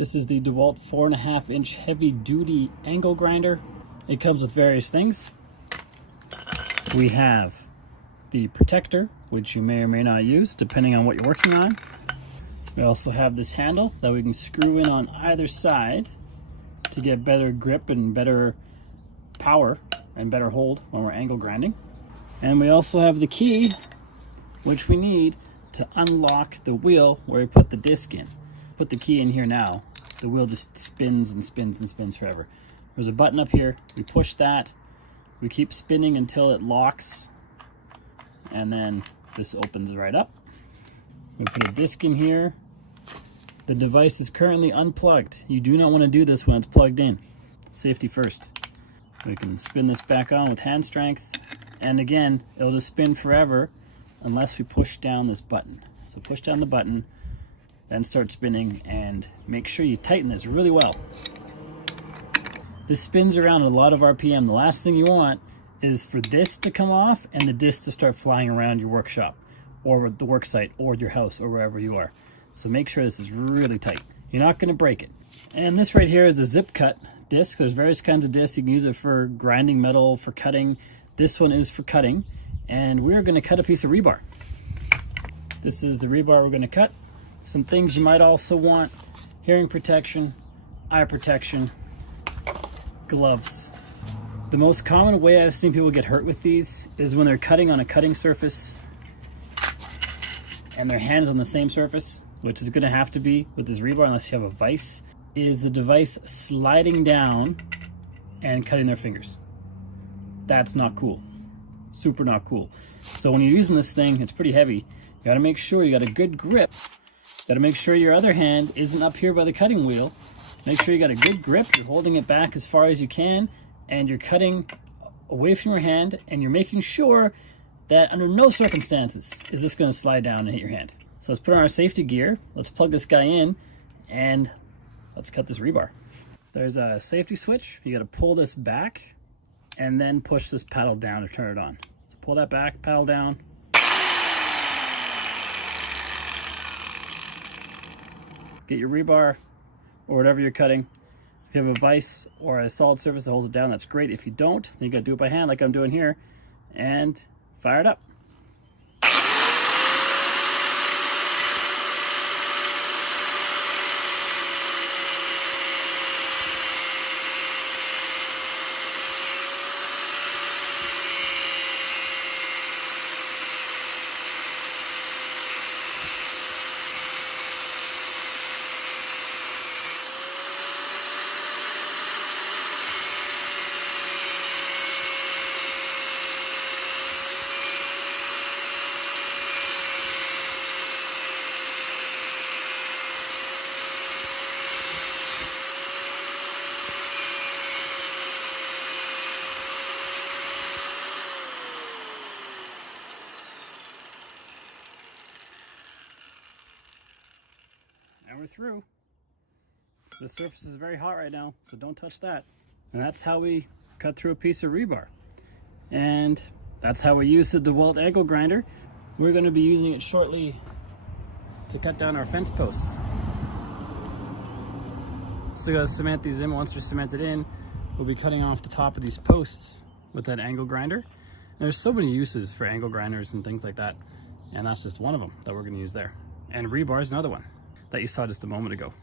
This is the DEWALT 4.5-inch heavy duty angle grinder. It comes with various things. We have the protector, which you may or may not use depending on what you're working on. We also have this handle that we can screw in on either side to get better grip and better power and better hold when we're angle grinding. And we also have the key, which we need to unlock the wheel where we put the disc in. Put the key in here now, the wheel just spins and spins and spins forever. There's a button up here, we push that, we keep spinning until it locks, and then this opens right up. We put a disc in here. The device is currently unplugged. You do not want to do this when it's plugged in. Safety first. We can spin this back on with hand strength, and again, it'll just spin forever unless we push down this button. So push down the button, then start spinning, and make sure you tighten this really well. This spins around at a lot of RPM. The last thing you want is for this to come off and the disc to start flying around your workshop or the work site or your house or wherever you are. So make sure this is really tight. You're not going to break it. And this right here is a zip cut disc. There's various kinds of discs. You can use it for grinding metal, for cutting. This one is for cutting. And we're going to cut a piece of rebar. This is the rebar we're going to cut. Some things you might also want: hearing protection, eye protection, gloves. The most common way I've seen people get hurt with these is when they're cutting on a cutting surface and their hand's on the same surface, which is going to have to be with this rebar unless you have a vise, is the device sliding down and cutting their fingers. That's not cool. Super not cool. So when you're using this thing, it's pretty heavy. You got to make sure you got a good grip. Got to make sure your other hand isn't up here by the cutting wheel. Make sure you got a good grip. You're holding it back as far as you can, and you're cutting away from your hand, and you're making sure that under no circumstances is this going to slide down and hit your hand. So let's put on our safety gear. Let's plug this guy in, and let's cut this rebar. There's a safety switch. You got to pull this back and then push this paddle down to turn it on. So pull that back, paddle down. Get your rebar or whatever you're cutting. If you have a vise or a solid surface that holds it down, that's great. If you don't, then you got to do it by hand like I'm doing here, and fire it up. And we're through. The surface is very hot right now, so don't touch that. And that's how we cut through a piece of rebar. And that's how we use the DEWALT angle grinder. We're going to be using it shortly to cut down our fence posts. Still got to cement these in. Once they're cemented in, we'll be cutting off the top of these posts with that angle grinder. And there's so many uses for angle grinders and things like that. And that's just one of them that we're going to use there. And rebar is another one that you saw just a moment ago.